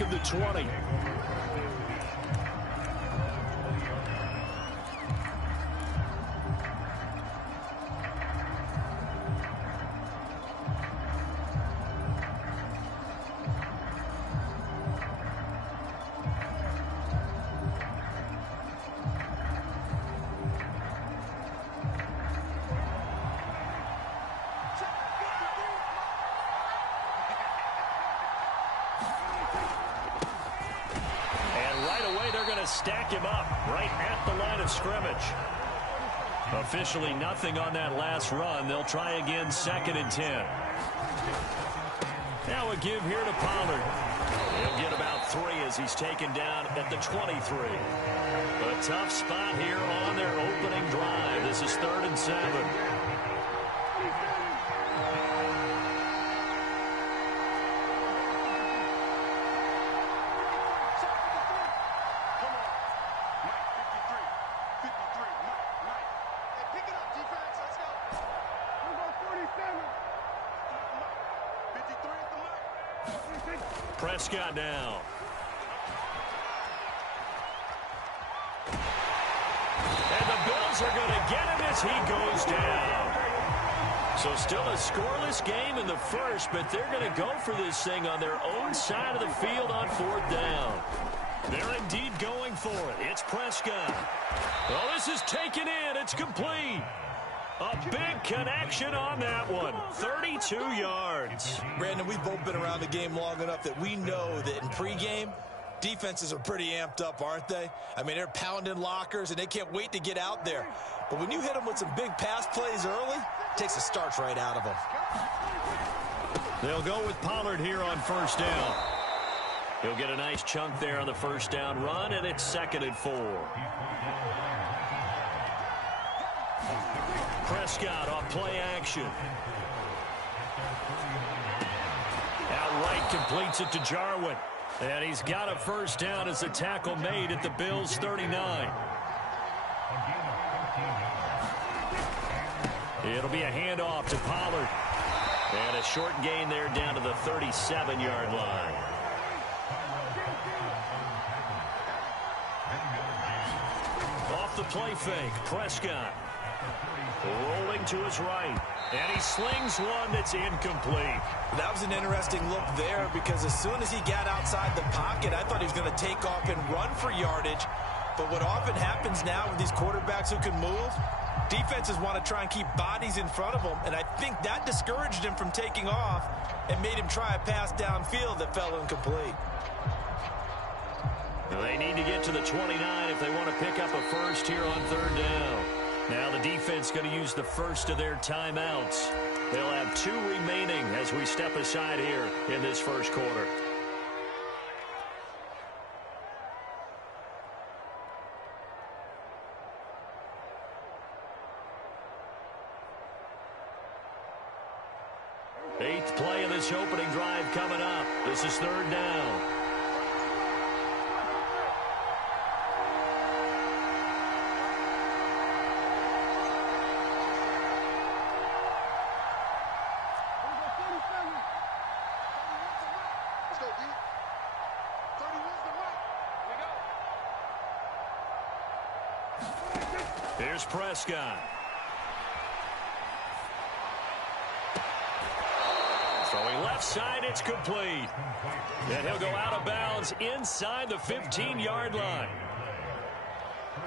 back of the 20. Stack him up right at the line of scrimmage. Officially nothing on that last run. They'll try again 2nd and 10. Now a give here to Pollard. He'll get about 3 as he's taken down at the 23. A tough spot here on their opening drive. This is 3rd and 7. Prescott now. And the Bills are going to get him as he goes down. So still a scoreless game in the first, but they're going to go for this thing on their own side of the field on 4th down. They're indeed going for it. It's Prescott. Well, this is taken in. It's complete. A big connection on that one. 32 yards. Brandon, we've both been around the game long enough that we know that in pregame, defenses are pretty amped up, aren't they? I mean, they're pounding lockers, and they can't wait to get out there. But when you hit them with some big pass plays early, it takes the starch right out of them. They'll go with Pollard here on 1st down. He'll get a nice chunk there on the 1st down run, and it's 2nd and 4. Prescott off play action. Outright completes it to Jarwin. And he's got a 1st down as the tackle made at the Bills' 39. It'll be a handoff to Pollard. And a short gain there down to the 37-yard line. Off the play fake, Prescott. Rolling to his right. And he slings one that's incomplete. That was an interesting look there because as soon as he got outside the pocket, I thought he was going to take off and run for yardage. But what often happens now with these quarterbacks who can move, defenses want to try and keep bodies in front of them. And I think that discouraged him from taking off and made him try a pass downfield that fell incomplete. Well, they need to get to the 29 if they want to pick up a first here on 3rd down. Now the defense going to use the first of their timeouts. They'll have 2 remaining as we step aside here in this first quarter. Eighth play of this opening drive coming up. This is 3rd down. Here's Prescott. Throwing left side, it's complete. And he'll go out of bounds inside the 15-yard line.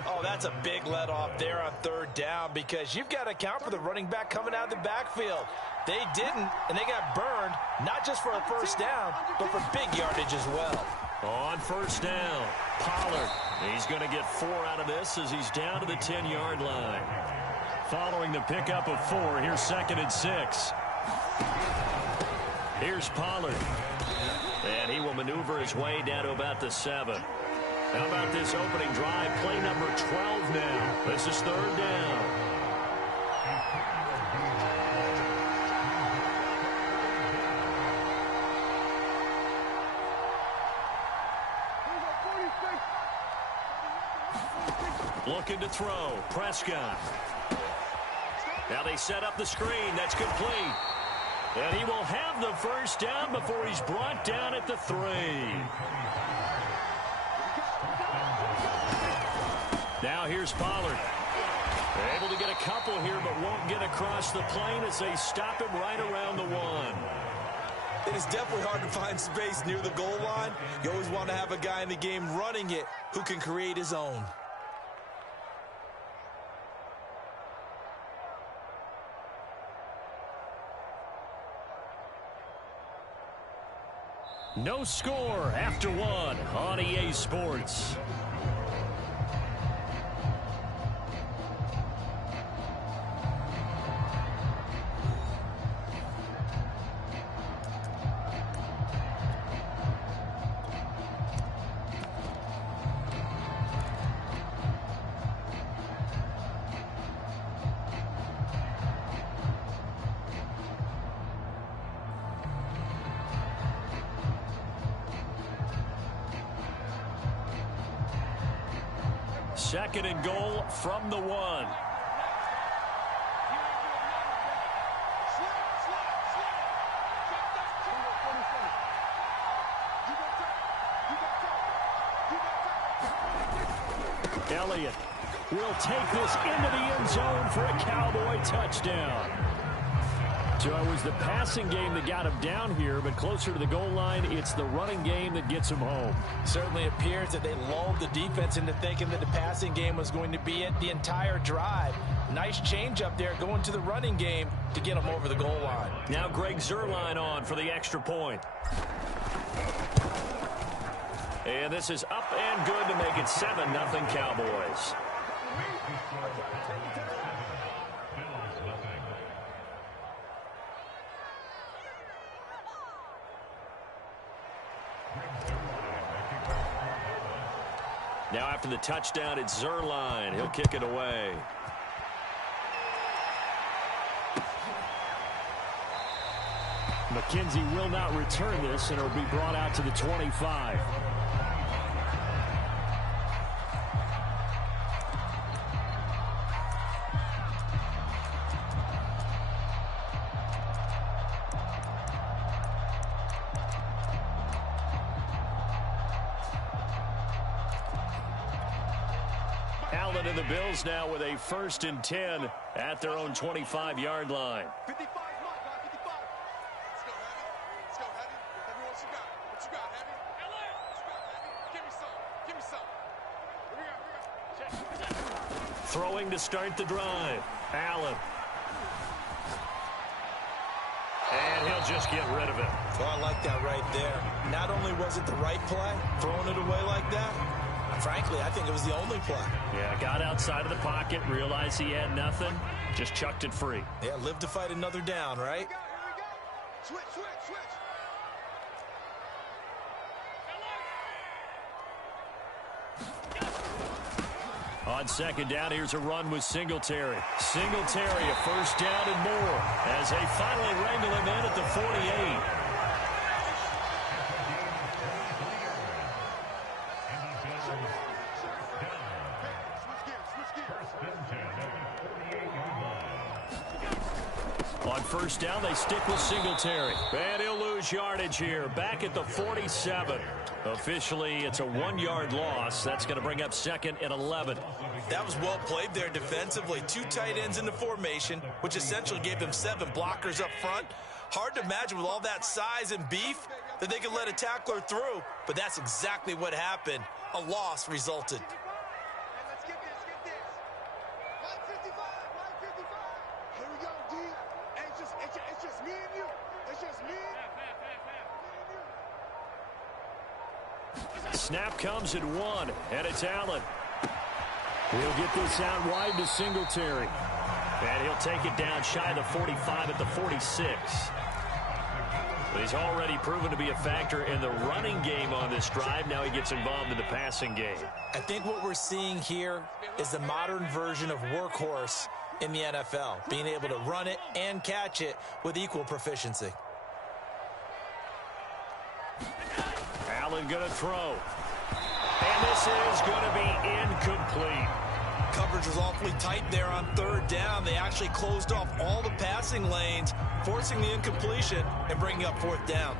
Oh, that's a big let off there on 3rd down because you've got to account for the running back coming out of the backfield. They didn't, and they got burned, not just for a 1st down, but for big yardage as well. On 1st down, Pollard. He's going to get 4 out of this as he's down to the 10-yard line. Following the pickup of 4, here's 2nd and 6. Here's Pollard. And he will maneuver his way down to about the 7. How about this opening drive? Play number 12 now. This is 3rd down. Looking to throw. Prescott. Now they set up the screen. That's complete. And he will have the 1st down before he's brought down at the 3. here's Pollard. They're able to get a couple here, but won't get across the plane as they stop him right around the 1. It is definitely hard to find space near the goal line. You always want to have a guy in the game running it who can create his own. No score after 1 on EA Sports. Second and goal from the 1. Elliott will take this into the end zone for a Cowboy touchdown. So it was the passing game that got him down here, but closer to the goal line, it's the running game that gets him home. Certainly appears that they lulled the defense into thinking that the passing game was going to be it the entire drive. Nice change up there going to the running game to get him over the goal line. Now Greg Zuerlein on for the extra point. And this is up and good to make it 7-0 Cowboys. Now after the touchdown, it's Zuerlein. He'll kick it away. McKenzie will not return this, and it'll be brought out to the 25. Allen and the Bills now with a 1st and 10 at their own 25-yard line. 55, let's go, Heavy. Everyone, what you got, Heavy? Give me some. Here we go. Throwing to start the drive. Allen. And he'll just get rid of it. Oh, I like that right there. Not only was it the right play, throwing it away like that, frankly, I think it was the only play. Yeah, got outside of the pocket, realized he had nothing, just chucked it free. Yeah, live to fight another down, right? Here we go. Switch. On second down, here's a run with Singletary. Singletary, a 1st down and more as they finally wrangle him in at the 48. On 1st down, they stick with Singletary. And he'll lose yardage here. Back at the 47. Officially, it's a 1-yard loss. That's going to bring up 2nd and 11. That was well played there defensively. 2 tight ends in the formation, which essentially gave them 7 blockers up front. Hard to imagine with all that size and beef that they could let a tackler through. But that's exactly what happened. A loss resulted. Let's get this. 155. Here we go, D. It's just me and you. It's just me. Snap comes at 1, and it's Allen. He'll get this out wide to Singletary. And he'll take it down shy of the 45 at the 46. But he's already proven to be a factor in the running game on this drive. Now he gets involved in the passing game. I think what we're seeing here is the modern version of workhorse in the NFL, being able to run it and catch it with equal proficiency. Allen going to throw. And this is going to be incomplete. Coverage was awfully tight there on 3rd down. They actually closed off all the passing lanes, forcing the incompletion and bringing up 4th down.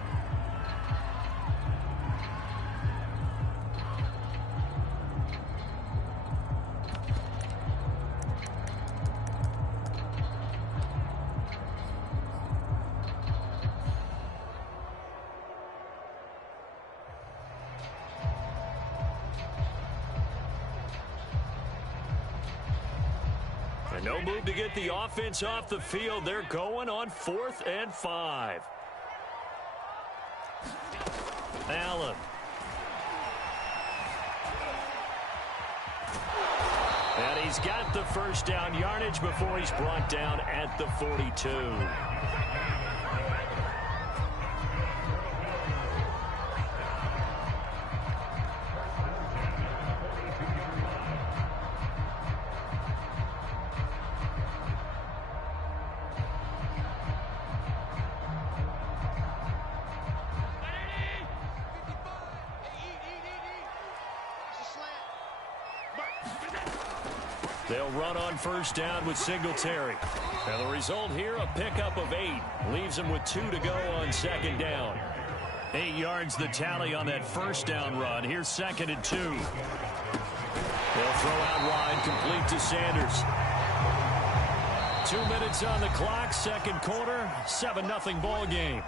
No move to get the offense off the field. They're going on 4th and 5. Allen. And he's got the first down yardage before he's brought down at the 42. They'll run on first down with Singletary. And the result here, a pickup of 8. Leaves them with 2 to go on second down. 8 yards the tally on that first down run. Here's 2nd and 2. They'll throw out wide, complete to Sanders. 2 minutes on the clock, second quarter, 7-0 ball game.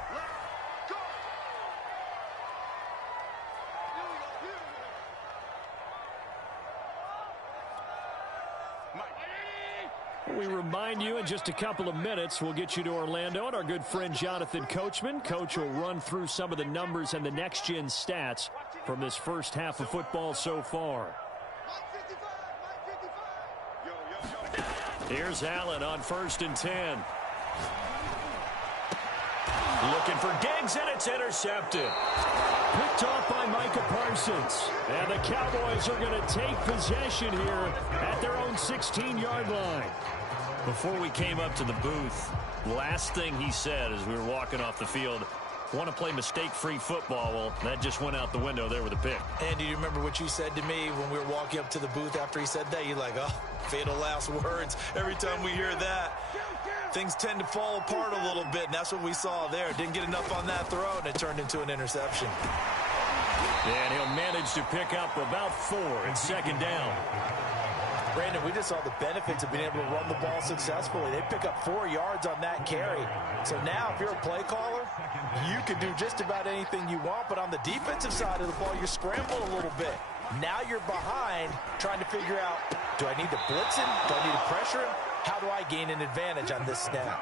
We remind you in just a couple of minutes, we'll get you to Orlando and our good friend Jonathan Coachman. Coach will run through some of the numbers and the next-gen stats from this first half of football so far. Here's Allen on 1st and 10. Looking for Diggs, and it's intercepted. Picked off by Micah Parsons. And the Cowboys are going to take possession here at their own 16-yard line. Before we came up to the booth, last thing he said as we were walking off the field, want to play mistake-free football. Well, that just went out the window there with a pick. And do you remember what you said to me when we were walking up to the booth after he said that? You're like, oh, fatal last words. Every time we hear that, things tend to fall apart a little bit, and that's what we saw there. Didn't get enough on that throw, and it turned into an interception. And he'll manage to pick up about 4 and second down. Brandon, we just saw the benefits of being able to run the ball successfully. They pick up 4 yards on that carry. So now, if you're a play caller, you can do just about anything you want. But on the defensive side of the ball, you scramble a little bit. Now you're behind, trying to figure out, do I need to blitz him? Do I need to pressure him? How do I gain an advantage on this snap?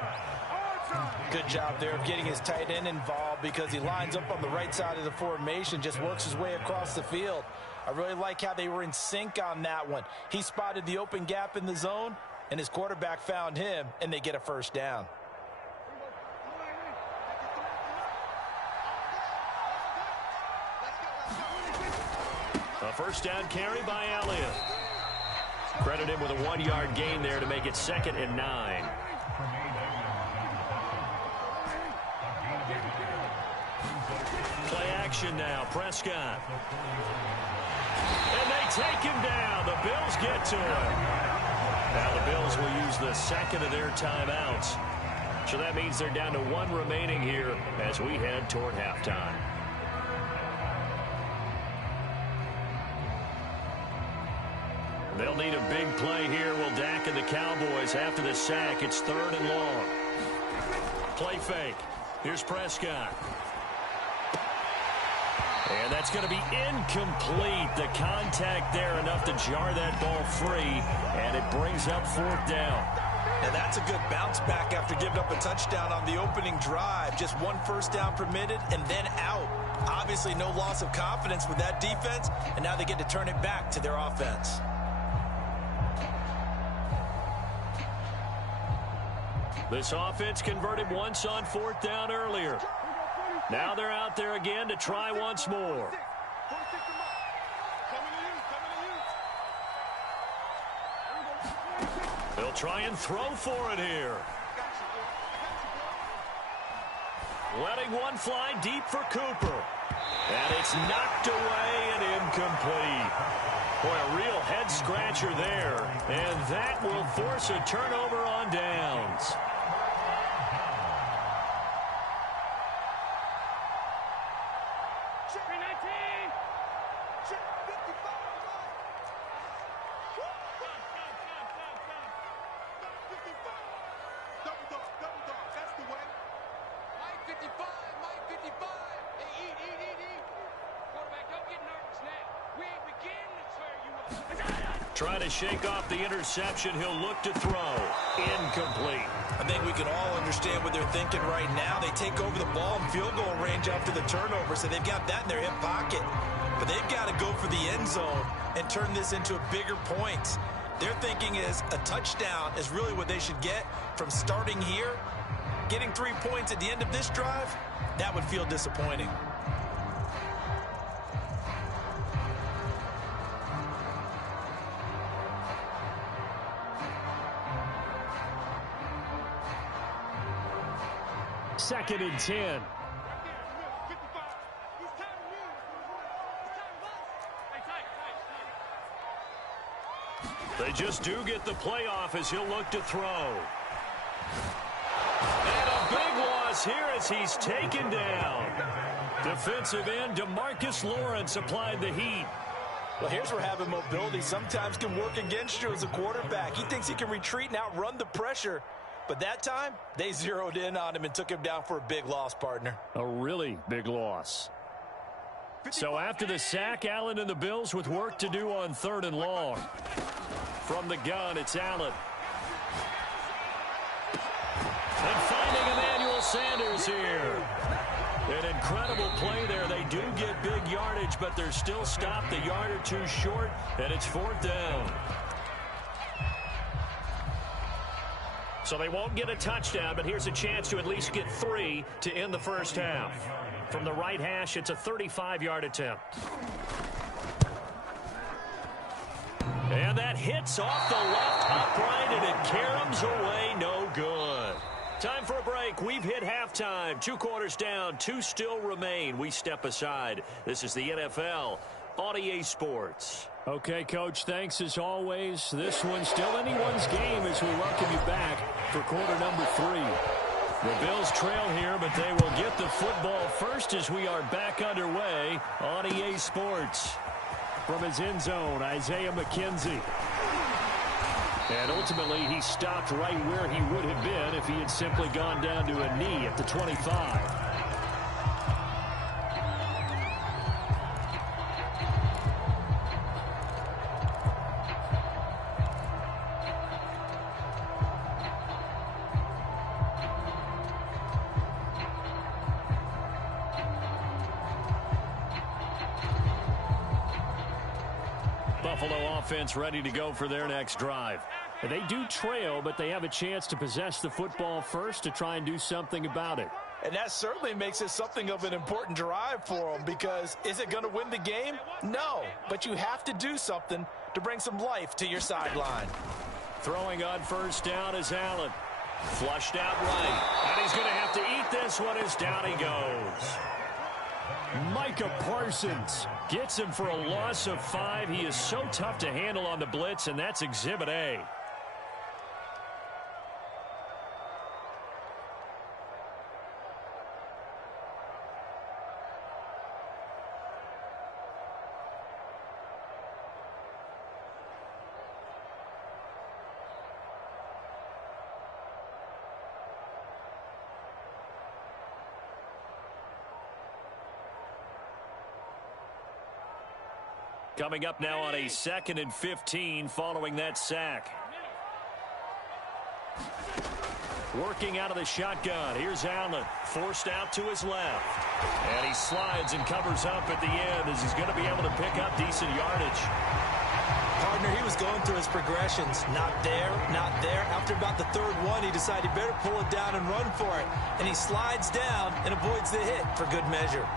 Good job there of getting his tight end involved because he lines up on the right side of the formation, just works his way across the field. I really like how they were in sync on that one. He spotted the open gap in the zone, and his quarterback found him, and they get a first down. A first down carry by Elliott. Credit him with a 1-yard gain there to make it 2nd and 9. Play action now, Prescott. And they take him down. The Bills get to him. Now the Bills will use the second of their timeouts. So that means they're down to 1 remaining here as we head toward halftime. They'll need a big play here. Will Dak and the Cowboys after the sack. It's 3rd and long. Play fake. Here's Prescott. And that's going to be incomplete. The contact there enough to jar that ball free. And it brings up 4th down. Now that's a good bounce back after giving up a touchdown on the opening drive. Just 1 first down permitted and then out. Obviously no loss of confidence with that defense. And now they get to turn it back to their offense. This offense converted once on 4th down earlier. Now they're out there again to try once more. They'll try and throw for it here. Letting one fly deep for Cooper. And it's knocked away and incomplete. Boy, a real head-scratcher there. And that will force a turnover on downs. Trying to shake off the interception. He'll look to throw. Incomplete. I think we can all understand what they're thinking right now. They take over the ball in field goal range after the turnover, so they've got that in their hip pocket. But they've got to go for the end zone and turn this into bigger points. Their thinking is a touchdown is really what they should get from starting here. Getting 3 points at the end of this drive, that would feel disappointing. Second and 10. They just do get the playoff as he'll look to throw. And a big loss here as he's taken down. Defensive end DeMarcus Lawrence applied the heat. Well, here's where having mobility sometimes can work against you as a quarterback. He thinks he can retreat and outrun the pressure. But that time, they zeroed in on him and took him down for a big loss, partner. A really big loss. So after the sack, Allen and the Bills with work to do on 3rd and long. From the gun, it's Allen. And finding Emmanuel Sanders here. An incredible play there. They do get big yardage, but they're still stopped a yard or two short, and it's 4th down. So they won't get a touchdown, but here's a chance to at least get 3 to end the first half. From the right hash, it's a 35-yard attempt. And that hits off the left upright, and it caroms away, no good. Time for a break. We've hit halftime. 2 quarters down, 2 still remain. We step aside. This is the NFL on EA Sports. Okay, Coach, thanks as always. This one's still anyone's game as we welcome you back for quarter number 3. The Bills trail here, but they will get the football first as we are back underway on EA Sports. From his end zone, Isaiah McKenzie. And ultimately, he stopped right where he would have been if he had simply gone down to a knee at the 25. Buffalo offense ready to go for their next drive. They do trail, but they have a chance to possess the football first to try and do something about it. And that certainly makes it something of an important drive for them, because is it going to win the game? No, but you have to do something to bring some life to your sideline. Throwing on first down is Allen. Flushed out right. And he's going to have to eat this one as down he goes. Micah Parsons gets him for a loss of 5. He is so tough to handle on the blitz, and that's Exhibit A. Coming up now on a 2nd and 15 following that sack. Working out of the shotgun. Here's Allen. Forced out to his left. And he slides and covers up at the end as he's going to be able to pick up decent yardage. Partner, he was going through his progressions. Not there, not there. After about the 3rd one, he decided he better pull it down and run for it. And he slides down and avoids the hit for good measure.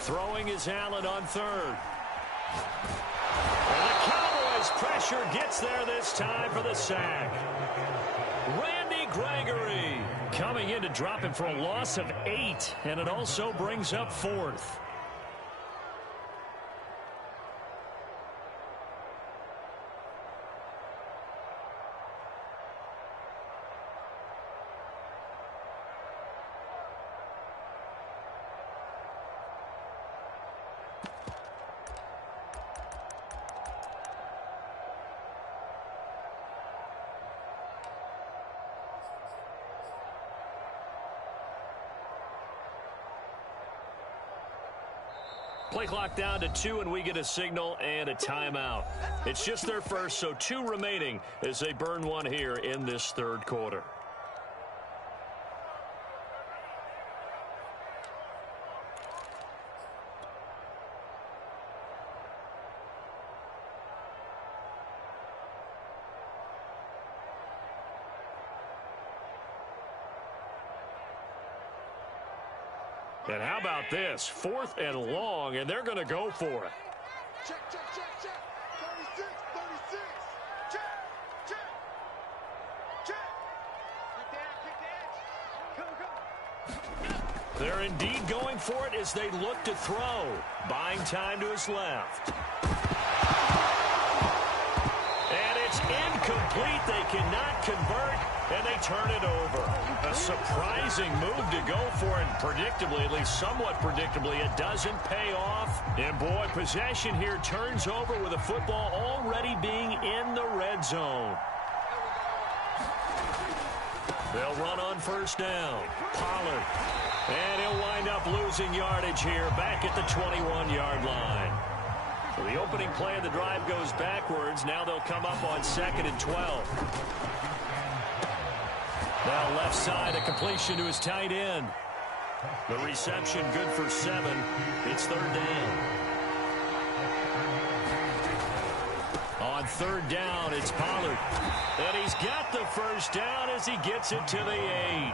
Throwing is Allen on 3rd. And the Cowboys pressure gets there this time for the sack. Randy Gregory coming in to drop him for a loss of 8, and it also brings up 4th. Play clock down to 2, and we get a signal and a timeout. It's just their first, so 2 remaining as they burn one here in this third quarter. And how about this? 4th and long, and they're going to go for it. Check, check, check, check. 36, 36. Check, check, check. Kick the edge. Go, go. They're indeed going for it as they look to throw. Buying time to his left. And it's incomplete. They cannot convert, and they turn it over. A surprising move to go for it. Predictably, at least somewhat predictably, it doesn't pay off. And boy, possession here turns over with the football already being in the red zone. They'll run on first down. Pollard. And he'll wind up losing yardage here back at the 21-yard line. So the opening play of the drive goes backwards. Now they'll come up on 2nd and 12. Now left side, a completion to his tight end. The reception good for 7. It's 3rd down. On 3rd down, it's Pollard. And he's got the first down as he gets it to the 8.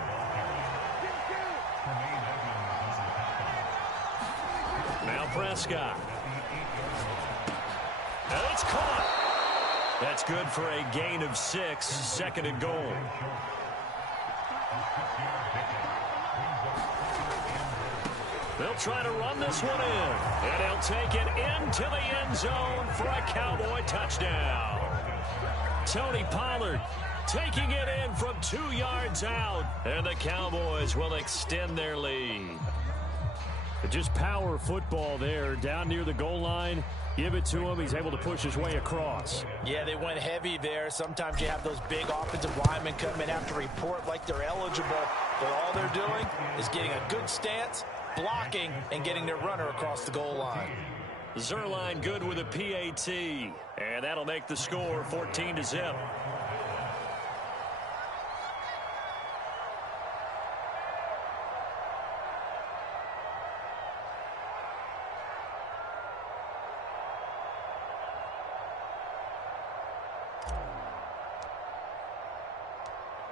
Now Prescott. And it's caught. That's good for a gain of 6. 2nd and goal. They'll try to run this one in. And he'll take it into the end zone for a Cowboy touchdown. Tony Pollard taking it in from 2 yards out. And the Cowboys will extend their lead. Just power football there down near the goal line. Give it to him. He's able to push his way across. Yeah, they went heavy there. Sometimes you have those big offensive linemen come in, have to report like they're eligible. But all they're doing is getting a good stance, blocking, and getting their runner across the goal line. Zerline good with a PAT. And that'll make the score 14-0.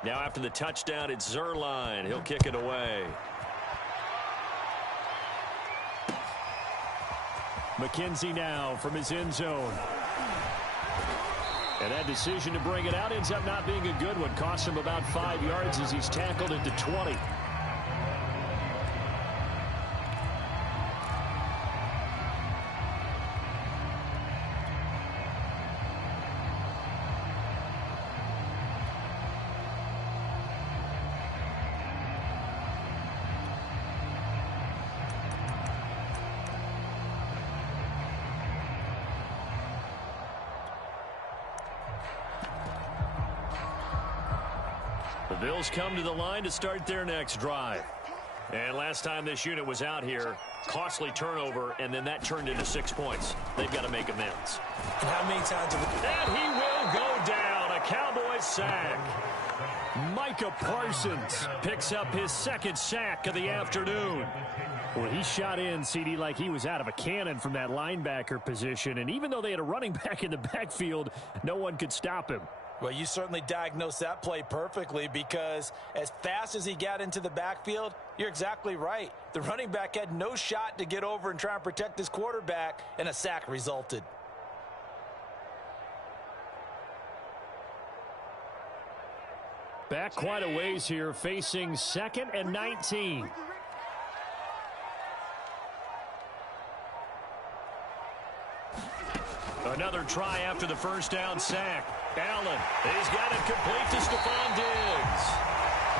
Now after the touchdown, it's Zerline. He'll kick it away. McKenzie now from his end zone. And that decision to bring it out ends up not being a good one. Costs him about 5 yards as he's tackled at the 20. The Bills come to the line to start their next drive. And last time this unit was out here, costly turnover, and then that turned into 6 points. They've got to make amends. And how many times And he will go down. A Cowboys sack. Micah Parsons picks up his 2nd sack of the afternoon. Well, he shot in, CD, like he was out of a cannon from that linebacker position. And even though they had a running back in the backfield, no one could stop him. Well, you certainly diagnosed that play perfectly, because as fast as he got into the backfield, you're exactly right. The running back had no shot to get over and try and protect his quarterback, and a sack resulted. Back quite a ways here, facing 2nd and 19. Another try after the first down sack. Allen, he's got it complete to Stephon Diggs.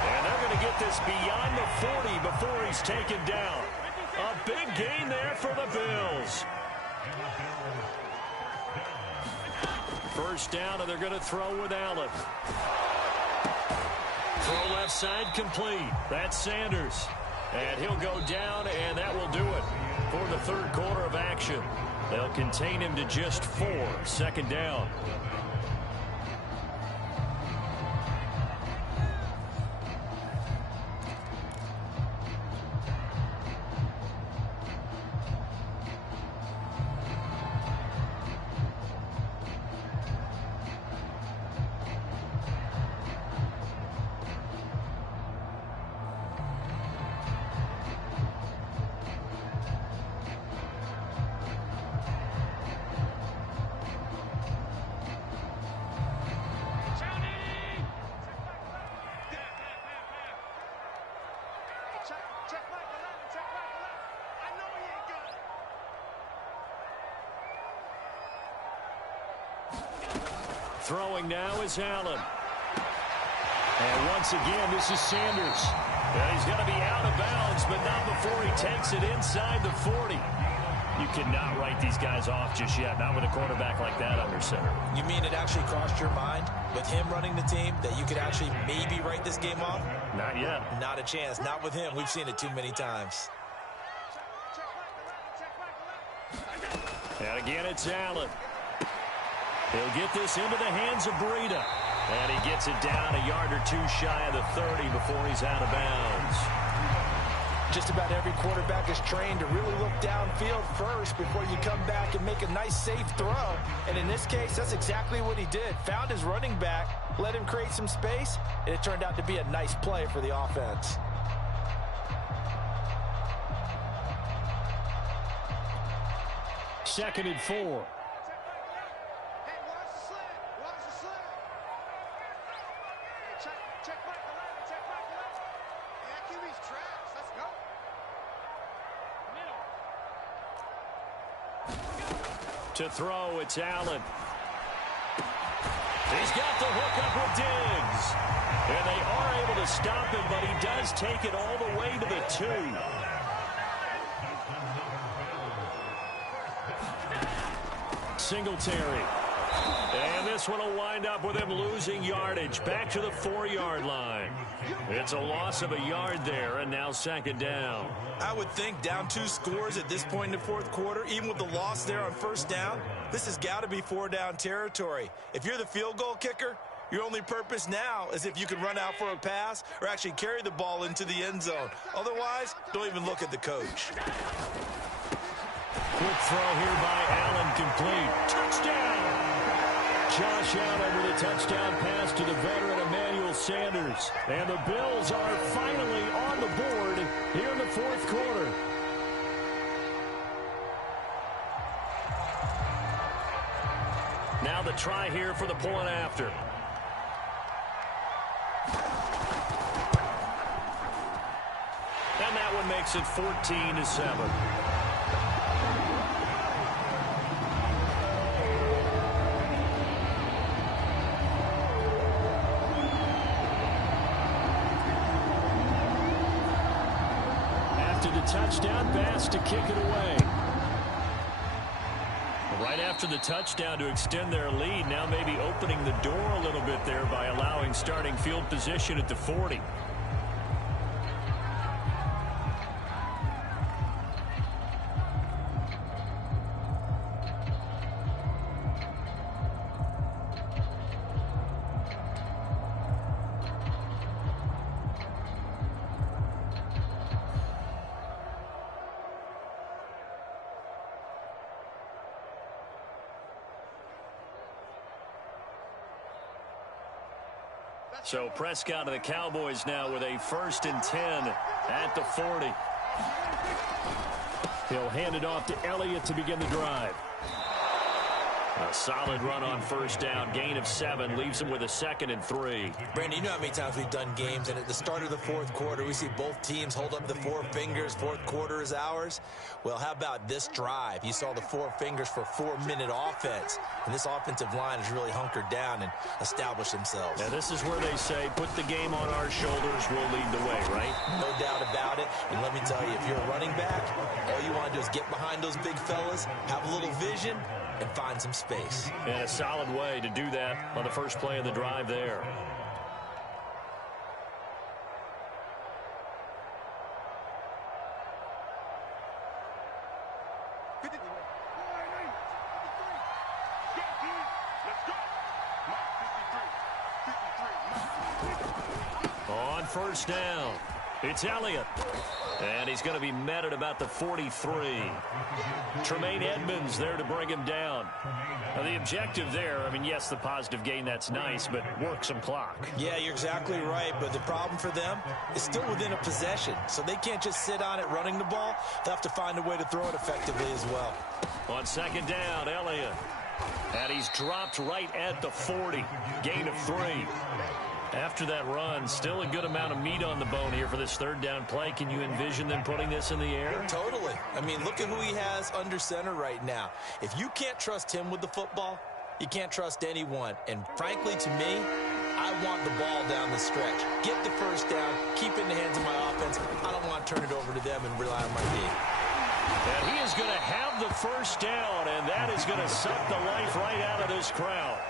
And they're going to get this beyond the 40 before he's taken down. A big gain there for the Bills. First down, and they're going to throw with Allen. Throw left side complete. That's Sanders. And he'll go down, and that will do it. for the third quarter of action. They'll contain him to just 4. Second down. Throwing now is Allen. And once again, this is Sanders. He's going to be out of bounds, but not before he takes it inside the 40. You cannot write these guys off just yet, not with a quarterback like that under center. You mean it actually crossed your mind with him running the team that you could actually maybe write this game off? Not yet. Not a chance. Not with him. We've seen it too many times. And again, it's Allen. He'll get this into the hands of Breida. And he gets it down a yard or two shy of the 30 before he's out of bounds. Just about every quarterback is trained to really look downfield first before you come back and make a nice, safe throw. And in this case, that's exactly what he did. Found his running back, let him create some space, and it turned out to be a nice play for the offense. Second and 4. To throw, it's Allen. He's got the hook up with Diggs. And they are able to stop him, but he does take it all the way to the 2. Singletary. And this one will wind up with him losing yardage. Back to the 4-yard line. It's a loss of a yard there, and now second down. I would think down 2 scores at this point in the fourth quarter, even with the loss there on first down, this has got to be 4-down territory. If you're the field goal kicker, your only purpose now is if you can run out for a pass or actually carry the ball into the end zone. Otherwise, don't even look at the coach. Quick throw here by Allen, complete. Touchdown! Josh Allen with a touchdown pass to the veteran Emmanuel Sanders. And the Bills are finally on the board here in the fourth quarter. Now the try here for the point after. And that one makes it 14-7. Touchdown pass to kick it away. Right after the touchdown to extend their lead, now maybe opening the door a little bit there by allowing starting field position at the 40. So Prescott of the Cowboys now with a 1st and 10 at the 40. He'll hand it off to Elliott to begin the drive. A solid run on first down. Gain of 7 leaves him with a 2nd and 3. Brandon, you know how many times we've done games, and at the start of the fourth quarter, we see both teams hold up the 4 fingers. Fourth quarter is ours. Well, how about this drive? You saw the 4 fingers for 4-minute offense, and this offensive line has really hunkered down and established themselves. Now, this is where they say, put the game on our shoulders, we'll lead the way, right? No doubt about it. And let me tell you, if you're a running back, all you want to do is get behind those big fellas, have a little vision, and find some space. And a solid way to do that on the first play of the drive there. on first down. It's Elliott. And he's going to be met at about the 43. Tremaine Edmonds there to bring him down. Now, the objective there, I mean, yes, the positive gain, that's nice, but work some clock. Yeah, you're exactly right, but the problem for them is still within a possession, so they can't just sit on it running the ball. They'll have to find a way to throw it effectively as well. On second down, Elliott. And he's dropped right at the 40. Gain of 3. After that run, still a good amount of meat on the bone here for this third down play. Can you envision them putting this in the air? Totally. I mean, look at who he has under center right now. If you can't trust him with the football, you can't trust anyone. And frankly, to me, I want the ball down the stretch. Get the first down, keep it in the hands of my offense. I don't want to turn it over to them and rely on my D. And he is going to have the first down, and that is going to suck the life right out of this crowd.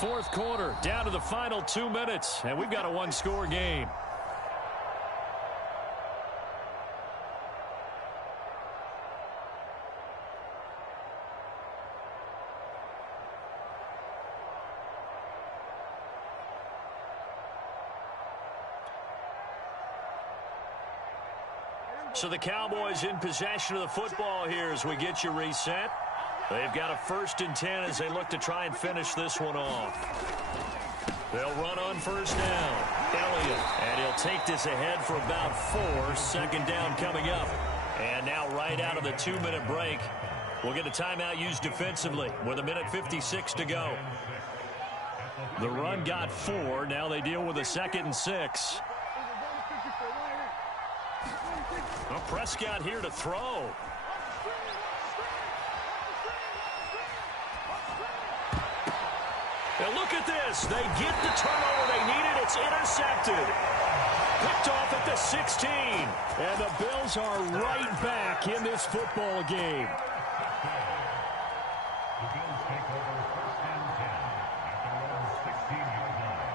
Fourth quarter, down to the final 2 minutes, and we've got a one-score game. So the Cowboys in possession of the football here as we get you reset. They've got a 1st and 10 as they look to try and finish this one off. They'll run on first down. Elliott, and he'll take this ahead for about 4. Second down coming up. And now right out of the 2-minute break, we'll get a timeout used defensively with 1:56 to go. The run got 4. Now they deal with a 2nd and 6. Well, Prescott here to throw. And look at this. They get the turnover they needed. It's intercepted. Picked off at the 16. And the Bills are right back in this football game. The Bills take over 1st and 10 at their own 16-yard line.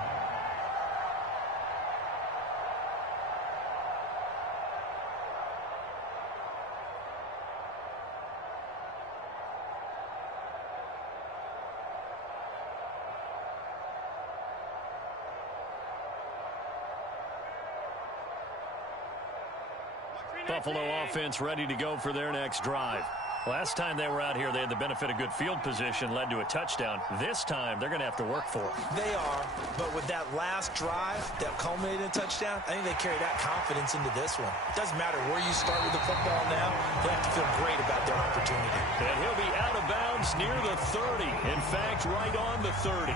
Buffalo offense ready to go for their next drive. Last time they were out here, they had the benefit of good field position, led to a touchdown. This time, they're going to have to work for it. They are, but with that last drive that culminated in a touchdown, I think they carry that confidence into this one. It doesn't matter where you start with the football now. They have to feel great about their opportunity. And he'll be out of bounds near the 30. In fact, right on the 30.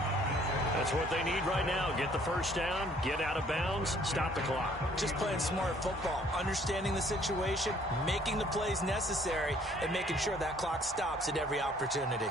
That's what they need right now. Get the first down, get out of bounds, stop the clock. Just playing smart football, understanding the situation, making the plays necessary, and making sure that clock stops at every opportunity.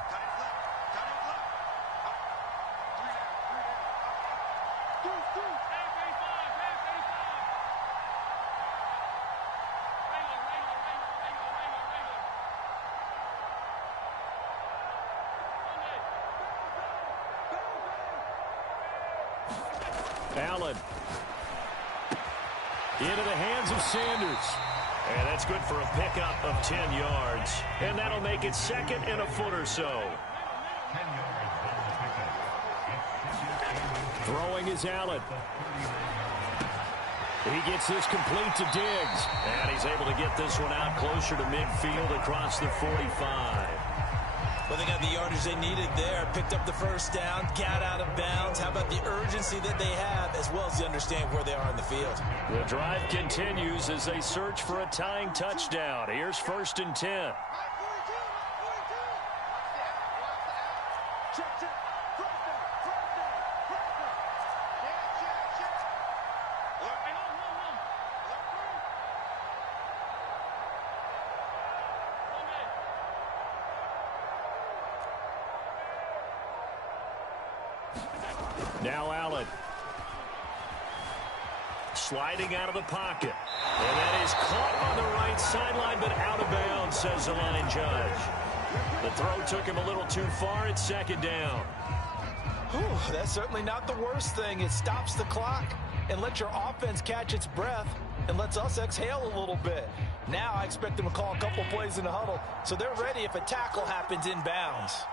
Allen. Into the hands of Sanders. And that's good for a pickup of 10 yards. And that'll make it 2nd and a foot or so. 10 yards on the pickup. Throwing is Allen. He gets this complete to Diggs. And he's able to get this one out closer to midfield across the 45. Well, they got the yardage they needed there, picked up the first down, got out of bounds. How about the urgency that they have, as well as the understanding where they are in the field? The drive continues as they search for a tying touchdown. Here's 1st and 10. Now Allen. Sliding out of the pocket. And that is caught on the right sideline, but out of bounds, says the line judge. The throw took him a little too far. It's 2nd down. Whew, that's certainly not the worst thing. It stops the clock and lets your offense catch its breath. and lets us exhale a little bit. Now I expect them to call a couple plays in the huddle, so they're ready if a tackle happens inbounds.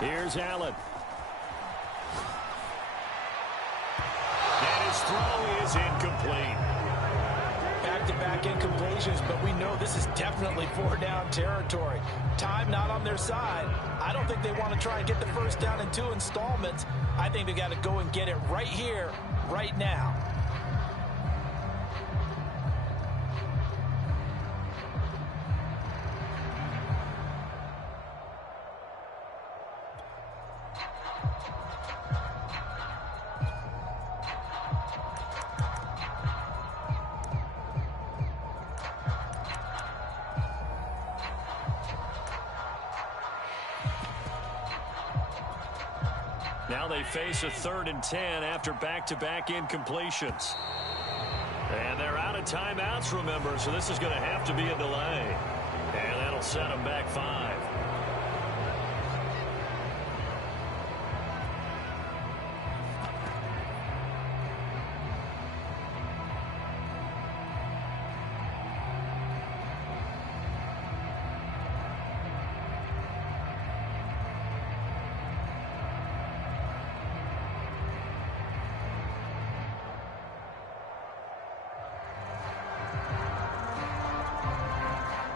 Here's Allen. And his throw is incomplete. Back-to-back incompletions, but we know this is definitely four-down territory. Time not on their side. I don't think they want to try and get the first down in 2 installments. I think they got to go and get it right here, right now. Now they face a 3rd and 10 after back-to-back incompletions. And they're out of timeouts, remember, so this is going to have to be a delay. And that'll set them back 5.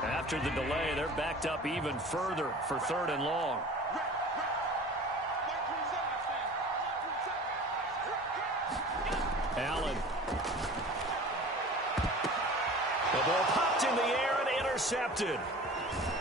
After the delay, they're backed up even further for 3rd and long. Allen. The ball popped in the air and intercepted.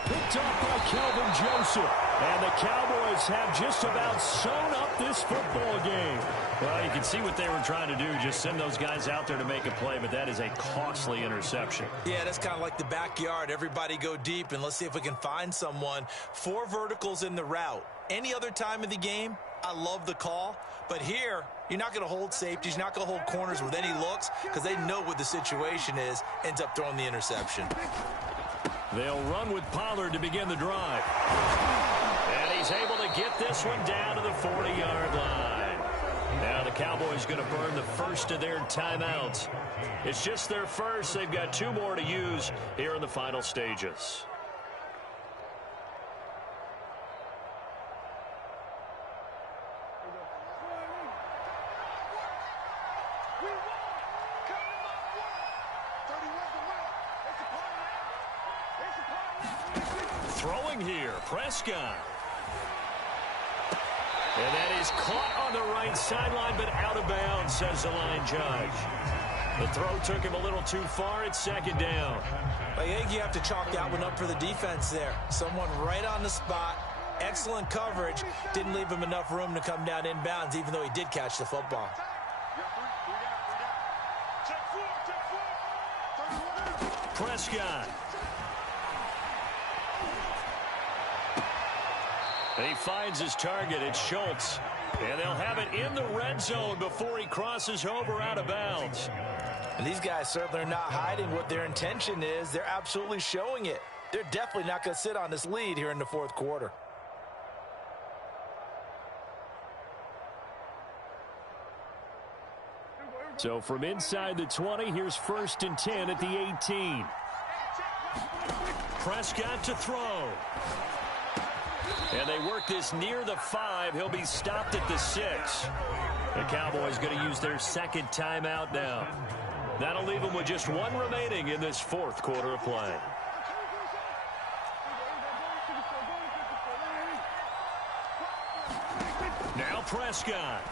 Picked up by Kelvin Joseph. And the Cowboys have just about sewn up this football game. Well, you can see what they were trying to do, just send those guys out there to make a play, but that is a costly interception. Yeah, that's kind of like the backyard. Everybody go deep, and let's see if we can find someone. 4 verticals in the route. Any other time of the game, I love the call. But here, you're not going to hold safeties. You're not going to hold corners with any looks because they know what the situation is. Ends up throwing the interception. They'll run with Pollard to begin the drive. And he's able to get this one down to the 40-yard line. Now the Cowboys going to burn the first of their timeouts. It's just their first. They've got 2 more to use here in the final stages. Throwing here, Prescott. And that is caught on the right sideline, but out of bounds, says the line judge. The throw took him a little too far. It's 2nd down. I think you have to chalk that one up for the defense there. Someone right on the spot. Excellent coverage. Didn't leave him enough room to come down inbounds, even though he did catch the football. Prescott. And he finds his target. It's Schultz. And they'll have it in the red zone before he crosses over out of bounds. And these guys certainly are not hiding what their intention is. They're absolutely showing it. They're definitely not going to sit on this lead here in the 4th quarter. So from inside the 20, here's 1st and 10 at the 18. Prescott to throw. And they work this near the 5. He'll be stopped at the 6. The Cowboys going to use their 2nd timeout now. That'll leave them with just 1 remaining in this 4th quarter of play. Now Prescott.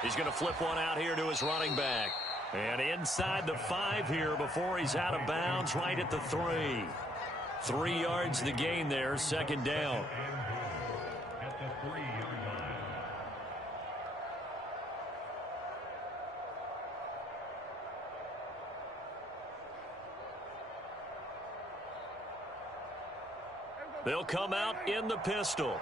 He's going to flip one out here to his running back. And inside the 5 here before he's out of bounds, right at the 3. 3 yards the gain there, 2nd down. At the 3-yard line. They'll come out in the pistol.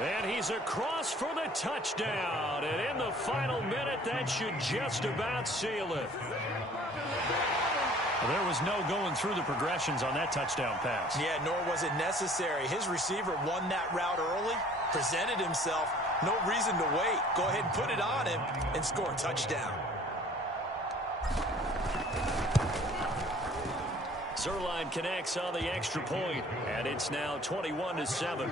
And he's across for the touchdown. And in the final minute, that should just about seal it. Well, there was no going through the progressions on that touchdown pass. Yeah, nor was it necessary. His receiver won that route early, presented himself. No reason to wait. Go ahead and put it on him and score a touchdown. Zerline connects on the extra point, and it's now 21-7.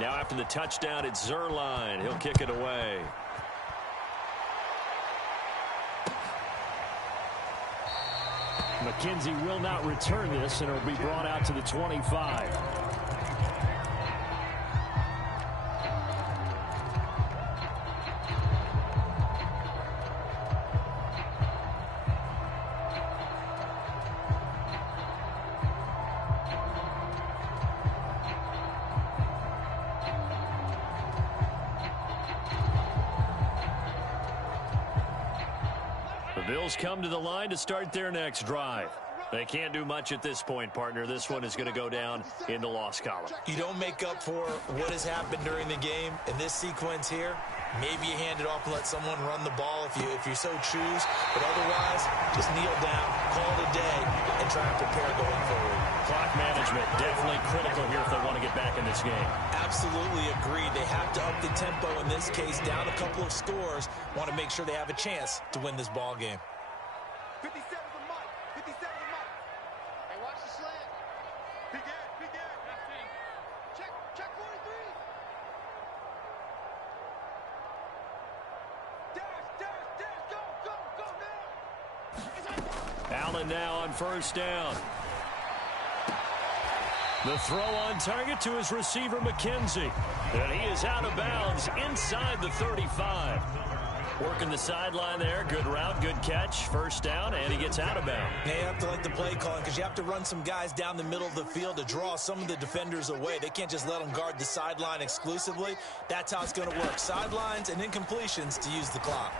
Now after the touchdown, it's Zerline. He'll kick it away. McKenzie will not return this, and it'll be brought out to the 25. Bills come to the line to start their next drive. They can't do much at this point, partner. This one is going to go down in the loss column. You don't make up for what has happened during the game. In this sequence here, maybe you hand it off and let someone run the ball if you so choose. But otherwise, just kneel down, call it a day, and try and prepare going forward. Clock management definitely critical here if they want to get back in this game. Absolutely agreed. They have to up the tempo in this case, down a couple of scores. Want to make sure they have a chance to win this ball game. 57 the mark. 57 the mark. Hey, watch the slant. Begin. Check 43. Dash, go now. Allen now on first down. The throw on target to his receiver, McKenzie. And he is out of bounds inside the 35. Working the sideline there. Good route, good catch. First down, and he gets out of bounds. They have to like the play calling because you have to run some guys down the middle of the field to draw some of the defenders away. They can't just let them guard the sideline exclusively. That's how it's going to work. Sidelines and incompletions to use the clock.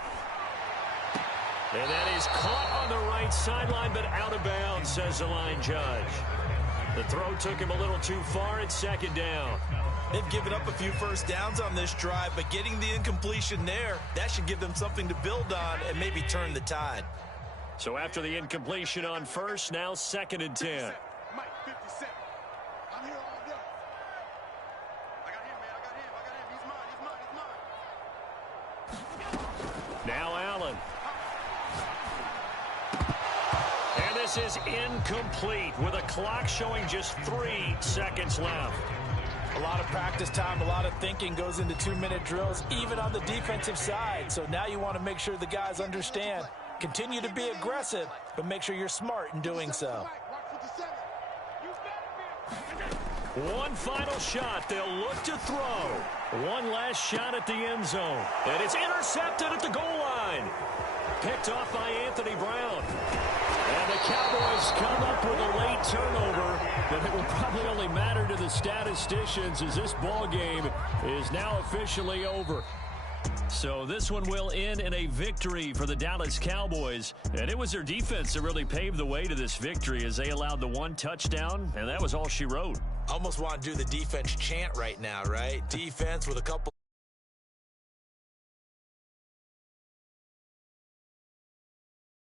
And that is caught on the right sideline, but out of bounds, says the line judge. The throw took him a little too far at second down. They've given up a few first downs on this drive, but getting the incompletion there, that should give them something to build on and maybe turn the tide. So after the incompletion on first, now 2nd and 10. Mike, 57. I'm here all day. I got him, man. He's mine. Now Allen. And this is incomplete with a clock showing just 3 seconds left. A lot of practice time, a lot of thinking goes into 2-minute drills, even on the defensive side. So now you want to make sure the guys understand. Continue to be aggressive, but make sure you're smart in doing so. One final shot. They'll look to throw. One last shot at the end zone. And it's intercepted at the goal line. Picked off by Anthony Brown. And the Cowboys come up with a late turnover, but it will probably only matter to the statisticians as this ball game is now officially over. So this one will end in a victory for the Dallas Cowboys. And it was their defense that really paved the way to this victory as they allowed the 1 touchdown, and that was all she wrote. Almost want to do the defense chant right now, right? Defense with a couple